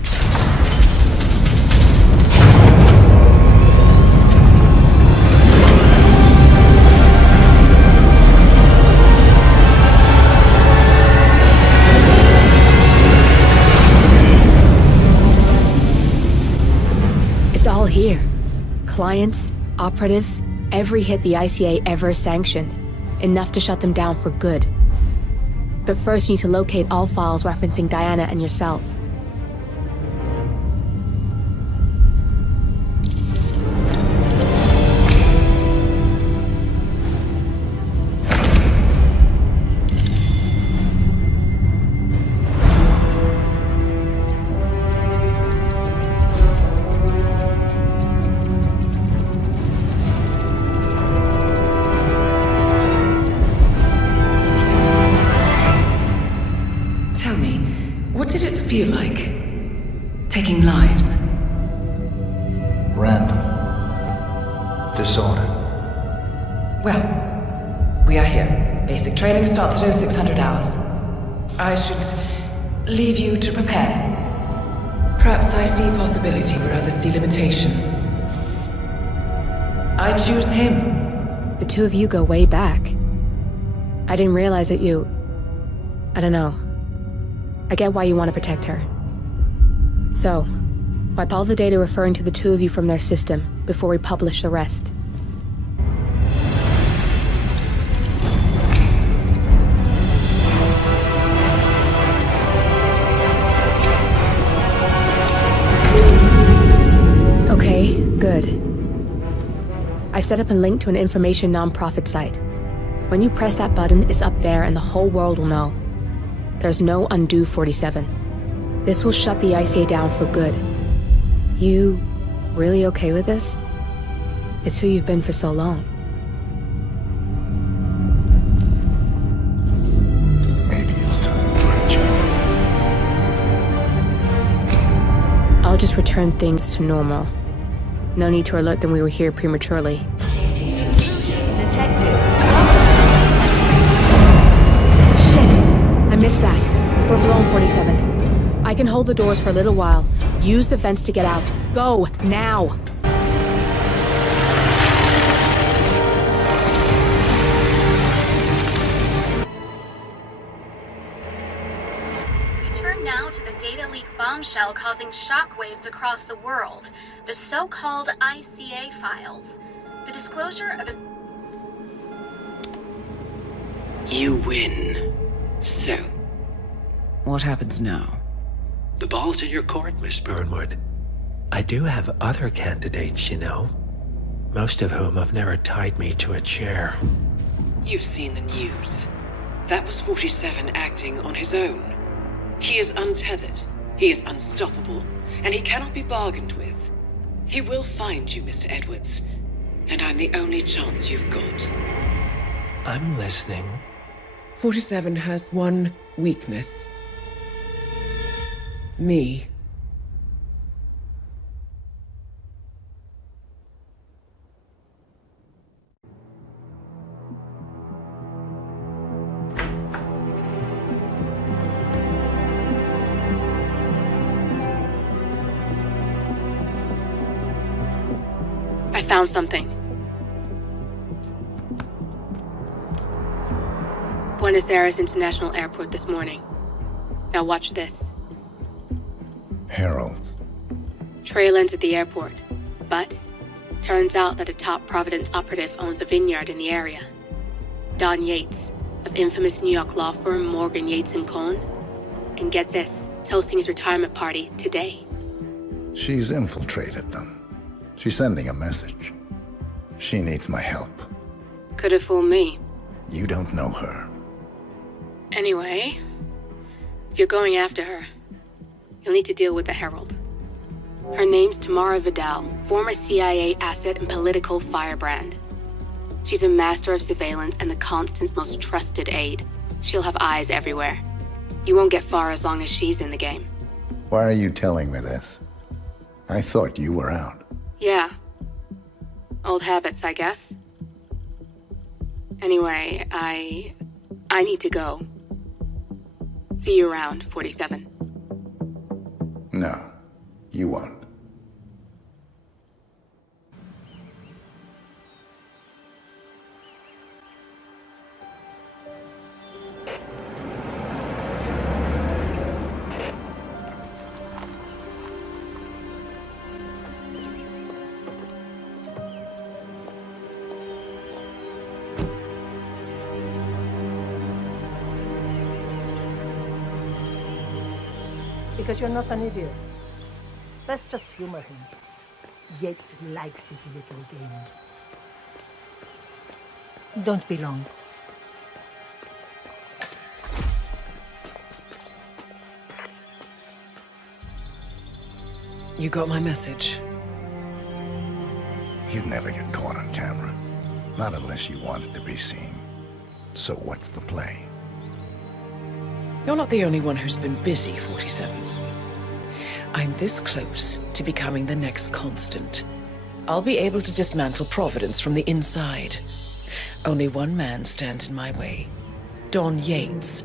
It's all here. Clients, operatives, every hit the ICA ever sanctioned. Enough to shut them down for good. But first you need to locate all files referencing Diana and yourself. Feel like taking lives? Random. Disordered. Well, we are here. Basic training starts at 0600 hours. I should leave you to prepare. Perhaps I see possibility where others see limitation. I choose him. The two of you go way back. I didn't realize that you... I don't know. I get why you want to protect her. So, wipe all the data referring to the two of you from their system before we publish the rest. Okay, good. I've set up a link to an information non-profit site. When you press that button, it's up there and the whole world will know. There's no undo, 47. This will shut the ICA down for good. You really okay with this? It's who you've been for so long. Maybe it's time for a change. I'll just return things to normal. No need to alert them we were here prematurely. Safety detected. Shit! I missed that. We're blown, 47. I can hold the doors for a little while. Use the vents to get out. Go, now! bombshell causing shockwaves across the world. The so-called ICA files. The disclosure of an... You win. So, What happens now? the ball's in your court, Miss Burnwood. I do have other candidates, you know. Most of whom have never tied me to a chair. You've seen the news. That was 47 acting on his own. He is untethered, he is unstoppable, and he cannot be bargained with. He will find you, Mr. Edwards, and I'm the only chance you've got. I'm listening. 47 has one weakness. Me. I found something. Buenos Aires International Airport this morning. Now watch this. Heralds. Trail ends at the airport, but turns out that a top Providence operative owns a vineyard in the area. Don Yates, of infamous New York law firm Morgan, Yates & Cohn. And get this, it's hosting his retirement party today. She's infiltrated them. She's sending a message. She needs my help. Could have fooled me. You don't know her. Anyway, if you're going after her, you'll need to deal with the Herald. Her name's Tamara Vidal, former CIA asset and political firebrand. She's a master of surveillance and the Constant's most trusted aide. She'll have eyes everywhere. You won't get far as long as she's in the game. Why are you telling me this? I thought you were out. Yeah. Old habits, I guess. Anyway, I need to go. See you around, 47. No, you won't. Because you're not an idiot. Let's just humor him. Yates likes his little games. Don't be long. You got my message. You'd never get caught on camera. Not unless you wanted to be seen. So what's the play? You're not the only one who's been busy, 47. I'm this close to becoming the next Constant. I'll be able to dismantle Providence from the inside. Only one man stands in my way. Don Yates.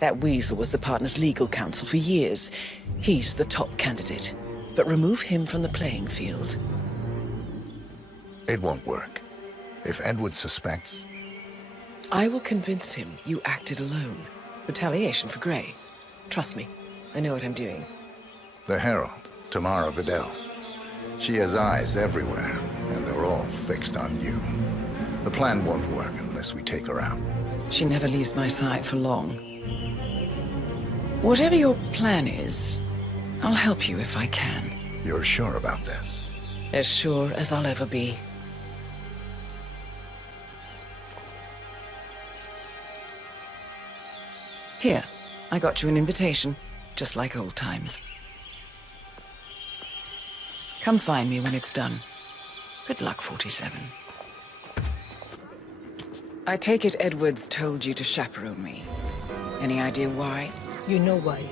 That weasel was the partner's legal counsel for years. He's the top candidate. But remove him from the playing field. It won't work. If Edward suspects... I will convince him you acted alone. Retaliation for Grey. Trust me, I know what I'm doing. The Herald, Tamara Vidal. She has eyes everywhere, and they're all fixed on you. The plan won't work unless we take her out. She never leaves my side for long. Whatever your plan is, I'll help you if I can. You're sure about this? As sure as I'll ever be. Here, I got you an invitation, just like old times. Come find me when it's done. Good luck, 47. I take it Edwards told you to chaperone me. Any idea why? You know why.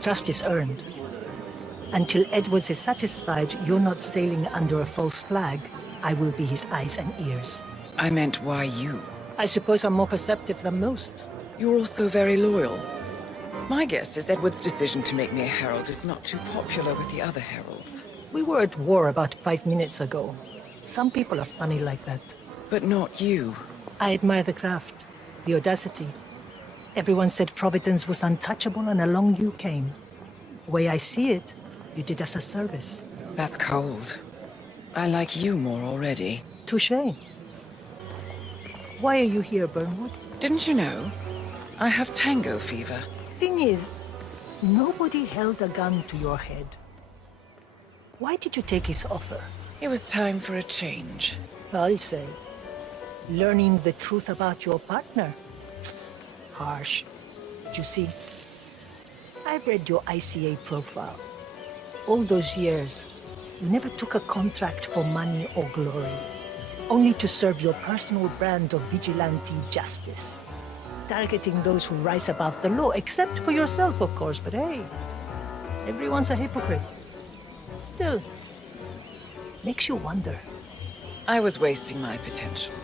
Trust is earned. Until Edwards is satisfied you're not sailing under a false flag, I will be his eyes and ears. I meant why you. I suppose I'm more perceptive than most. You're also very loyal. My guess is Edward's decision to make me a herald is not too popular with the other heralds. We were at war about 5 minutes ago. Some people are funny like that. But not you. I admire the craft, the audacity. Everyone said Providence was untouchable and along you came. Way I see it, you did us a service. That's cold. I like you more already. Touché. Why are you here, Burnwood? Didn't you know? I have tango fever. Thing is, nobody held a gun to your head. Why did you take his offer? It was time for a change. I'll say. Learning the truth about your partner. Harsh. But you see, I've read your ICA profile. All those years, you never took a contract for money or glory. Only to serve your personal brand of vigilante justice. Targeting those who rise above the law, except for yourself, of course, but hey, everyone's a hypocrite. Still, makes you wonder. I was wasting my potential.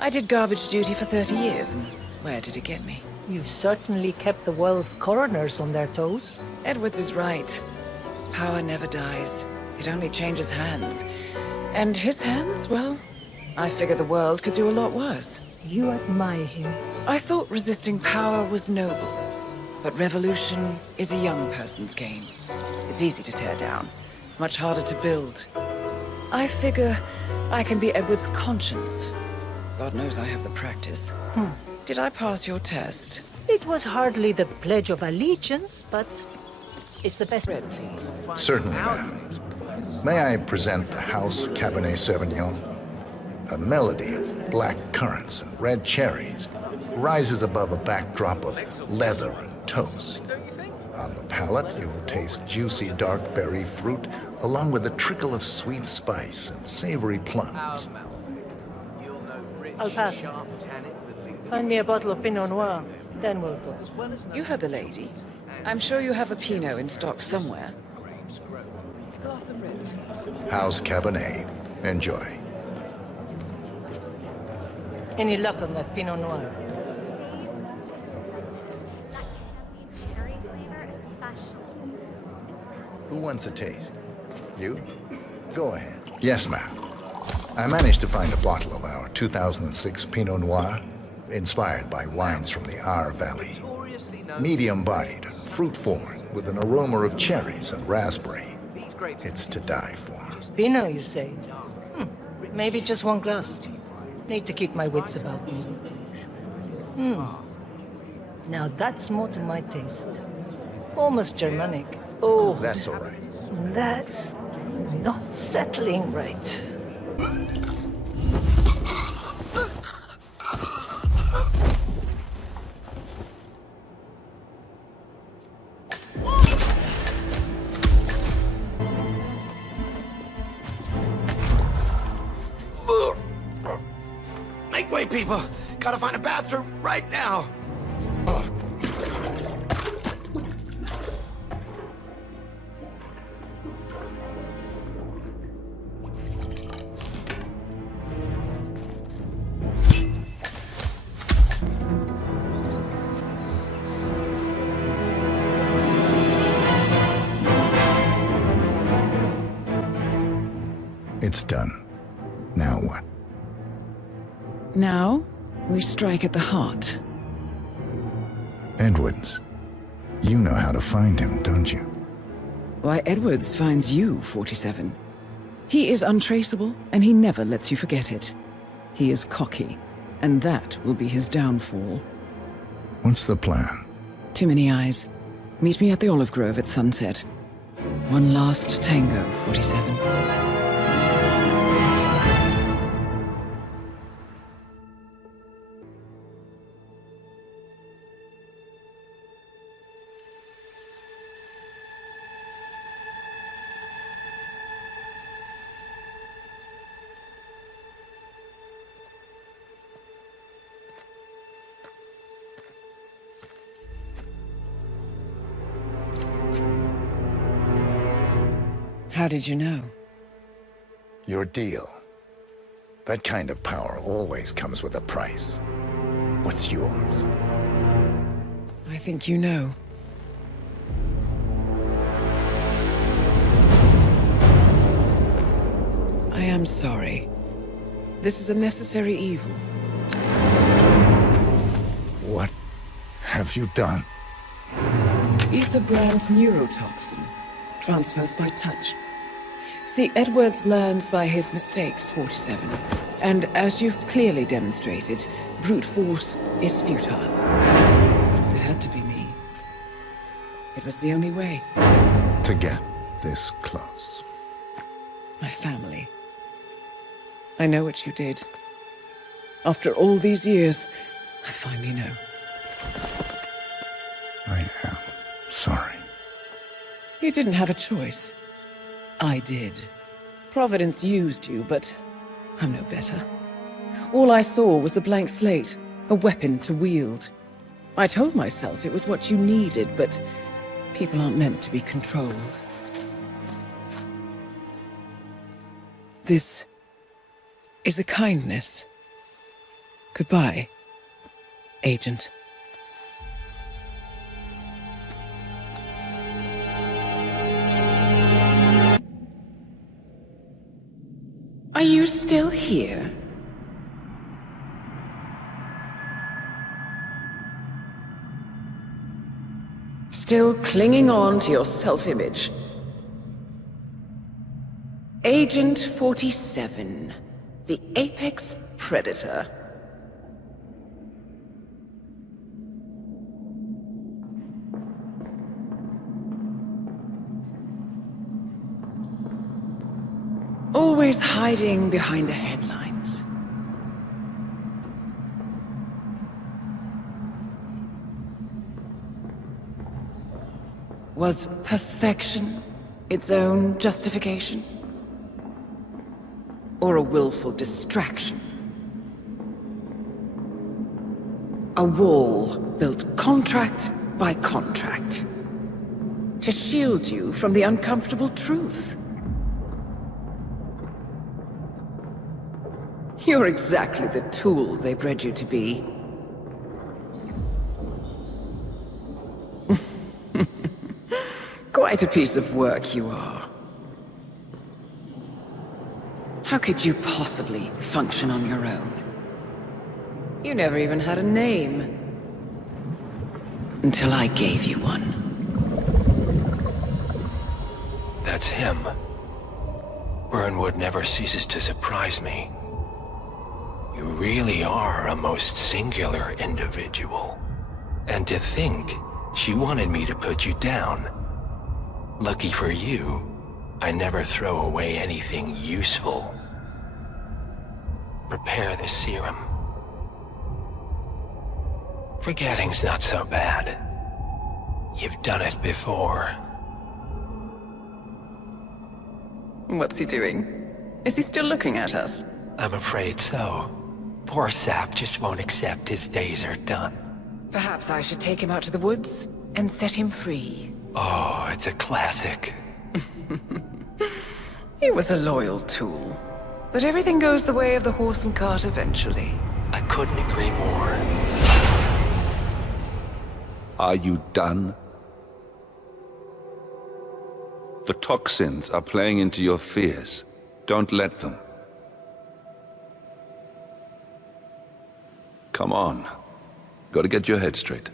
I did garbage duty for 30 years, and where did it get me? You've certainly kept the world's coroners on their toes. Edwards is right. Power never dies. It only changes hands. And his hands, well, I figure the world could do a lot worse. You admire him. I thought resisting power was noble. But revolution is a young person's game. It's easy to tear down, much harder to build. I figure I can be Edward's conscience. God knows I have the practice. Did I pass your test? It was hardly the Pledge of Allegiance, but it's the best. Red, please. Certainly, ma'am. May I present the House Cabernet Sauvignon? A melody of black currants and red cherries rises above a backdrop of leather and toast. On the palate, you will taste juicy dark berry fruit, along with a trickle of sweet spice and savory plums. I'll pass. Find me a bottle of Pinot Noir, then we'll talk. You heard the lady. I'm sure you have a Pinot in stock somewhere. A glass of red, please. House Cabernet. Enjoy. Any luck on that Pinot Noir? Who wants a taste? You? Go ahead. Yes, ma'am. I managed to find a bottle of our 2006 Pinot Noir, inspired by wines from the Aar Valley. Medium-bodied and fruit-forward, with an aroma of cherries and raspberry. It's to die for. Pinot, you say? Maybe just one glass. Need to keep my wits about me. Now that's more to my taste. Almost Germanic. Oh, that's all right. That's not settling right. Make way, people! Gotta find a bathroom right now! It's done. Now what? Now, we strike at the heart. Edwards. You know how to find him, don't you? Why, Edwards finds you, 47. He is untraceable, and he never lets you forget it. He is cocky, and that will be his downfall. What's the plan? Too many eyes. Meet me at the olive grove at sunset. One last tango, 47. How did you know? Your deal. That kind of power always comes with a price. What's yours? I think you know. I am sorry. This is a necessary evil. What have you done? ether brand neurotoxin transfers by touch. See, Edwards learns by his mistakes, 47. And as you've clearly demonstrated, brute force is futile. It had to be me. It was the only way. To get this close. My family. I know what you did. After all these years, I finally know. I am sorry. You didn't have a choice. I did. Providence used you, but I'm no better. All I saw was a blank slate, a weapon to wield. I told myself it was what you needed, but people aren't meant to be controlled. This is a kindness. Goodbye, Agent. Are you still here? Still clinging on to your self-image? Agent 47, the apex predator. Always hiding behind the headlines. Was perfection its own justification? Or a willful distraction? A wall built contract by contract to shield you from the uncomfortable truth. You're exactly the tool they bred you to be. Quite a piece of work you are. How could you possibly function on your own? You never even had a name. Until I gave you one. That's him. Burnwood never ceases to surprise me. You really are a most singular individual. And to think she wanted me to put you down. Lucky for you, I never throw away anything useful. Prepare the serum. Forgetting's not so bad. You've done it before. What's he doing? Is he still looking at us? I'm afraid so. Poor sap just won't accept his days are done. Perhaps I should take him out to the woods and set him free. Oh, it's a classic. He was a loyal tool. But everything goes the way of the horse and cart eventually. I couldn't agree more. Are you done? The toxins are playing into your fears. Don't let them. Come on. Gotta get your head straight.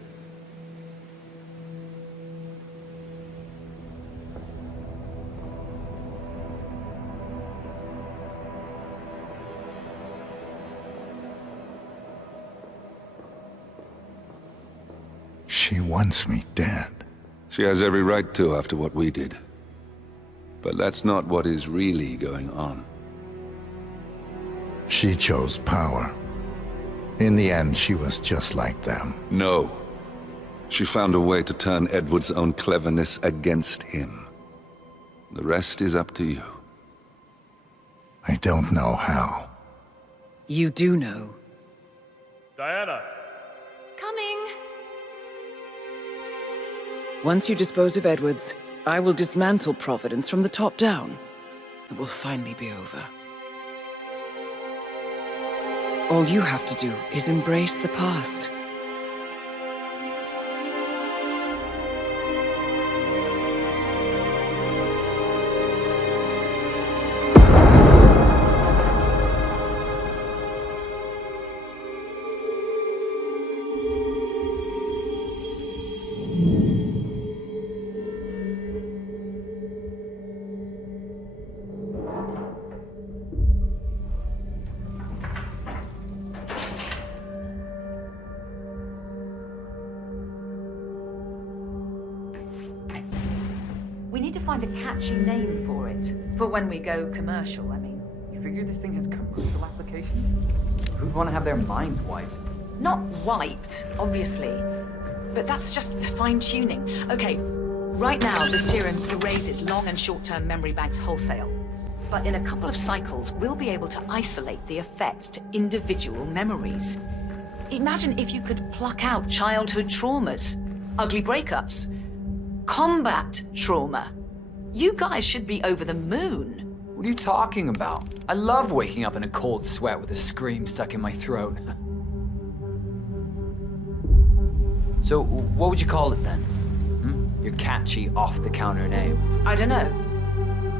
She wants me dead. She has every right to after what we did. But that's not what is really going on. She chose power. In the end, she was just like them. No. She found a way to turn Edward's own cleverness against him. The rest is up to you. I don't know how. You do know. Diana! Coming! Once you dispose of Edwards, I will dismantle Providence from the top down. It will finally be over. All you have to do is embrace the past. need to find a catchy name for it. For when we go commercial, I mean. You figure this thing has commercial application? Who'd want to have their minds wiped? Not wiped, obviously. But that's just fine-tuning. Okay, right now the serum erases long and short-term memory banks wholesale. But in a couple of cycles, we'll be able to isolate the effects to individual memories. Imagine if you could pluck out childhood traumas, ugly breakups, combat trauma. You guys should be over the moon. What are you talking about? I love waking up in a cold sweat with a scream stuck in my throat. So, what would you call it then? Your catchy, off-the-counter name. I don't know.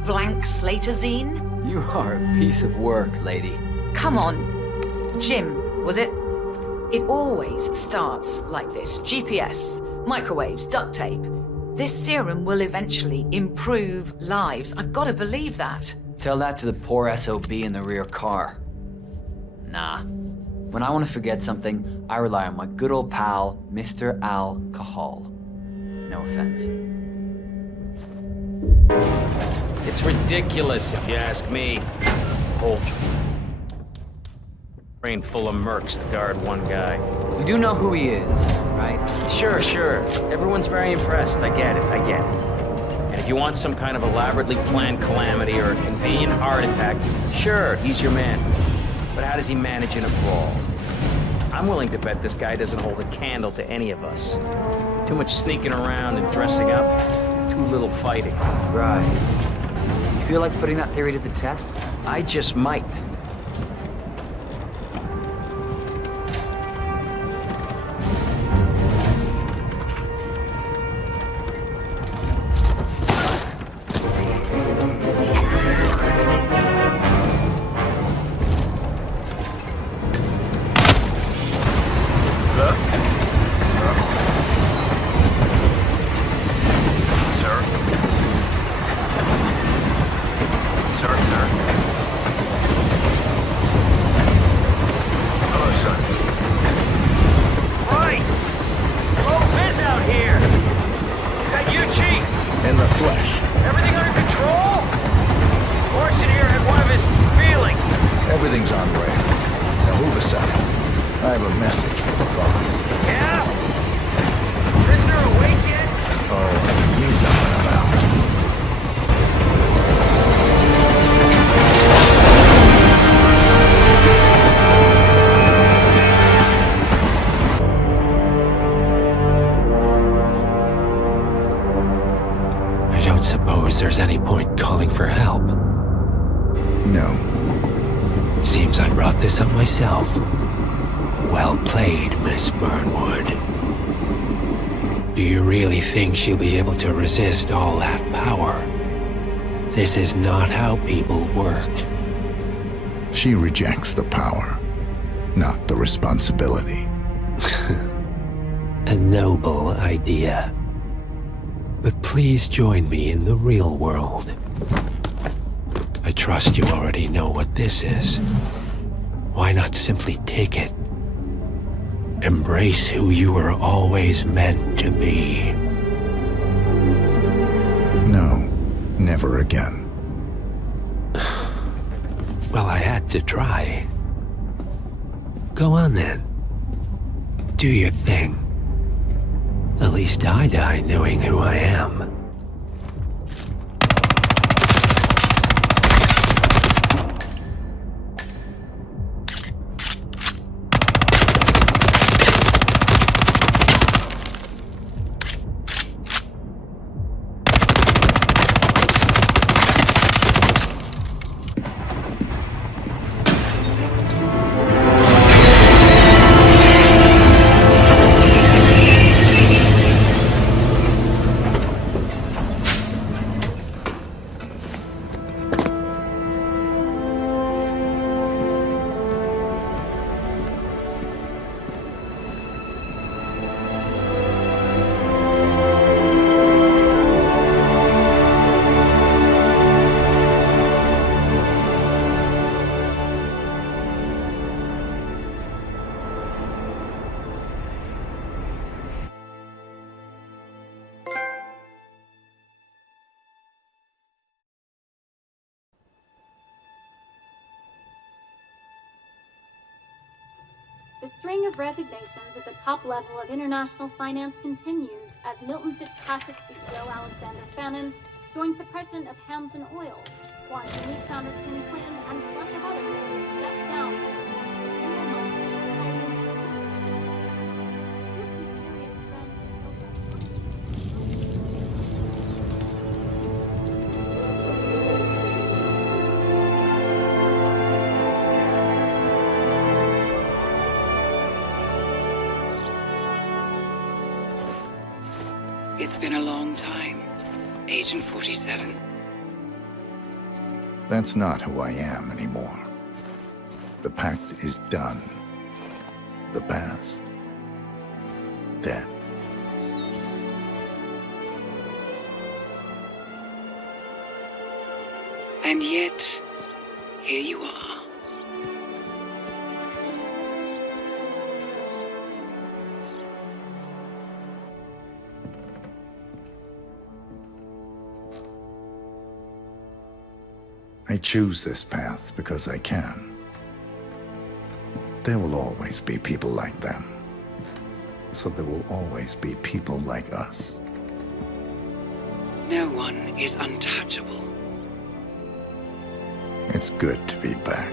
Blank Slaterzine? You are a piece of work, lady. Come on. Jim, was it? It always starts like this. GPS, microwaves, duct tape. This serum will eventually improve lives. I've got to believe that. Tell that to the poor SOB in the rear car. Nah. When I want to forget something, I rely on my good old pal, Mr. Alcohol. No offense. It's ridiculous, if you ask me. Whole train full of mercs to guard one guy. You do know who he is, right? Sure. Everyone's very impressed. I get it. And if you want some kind of elaborately planned calamity or a convenient heart attack, sure, he's your man. But how does he manage in a brawl? I'm willing to bet this guy doesn't hold a candle to any of us. Too much sneaking around and dressing up, too little fighting. Right. You feel like putting that theory to the test? I just might. Everything's on rails. Now move aside. I have a message for the boss. Yeah? Prisoner awake yet? Oh, he's up and about. I don't suppose there's any point calling for help. No. Seems I brought this up myself. Well played, Miss Burnwood. Do you really think she'll be able to resist all that power? This is not how people work. She rejects the power, not the responsibility. A noble idea. But please join me in the real world. I trust you already know what this is. Why not simply take it? Embrace who you were always meant to be. No, never again. Well, I had to try. Go on then. Do your thing. At least I die knowing who I am. string of resignations at the top level of international finance continues as Milton Fitzpatrick CEO Alexander Fannin joins the president of Hamson Oil, Juan Jimmy founder Tim Quinn, and plenty of others who step down. It's been a long time, Agent 47. That's not who I am anymore. The pact is done. The past, dead. And yet, here you are. I choose this path because I can. There will always be people like them. So there will always be people like us. No one is untouchable. It's good to be back.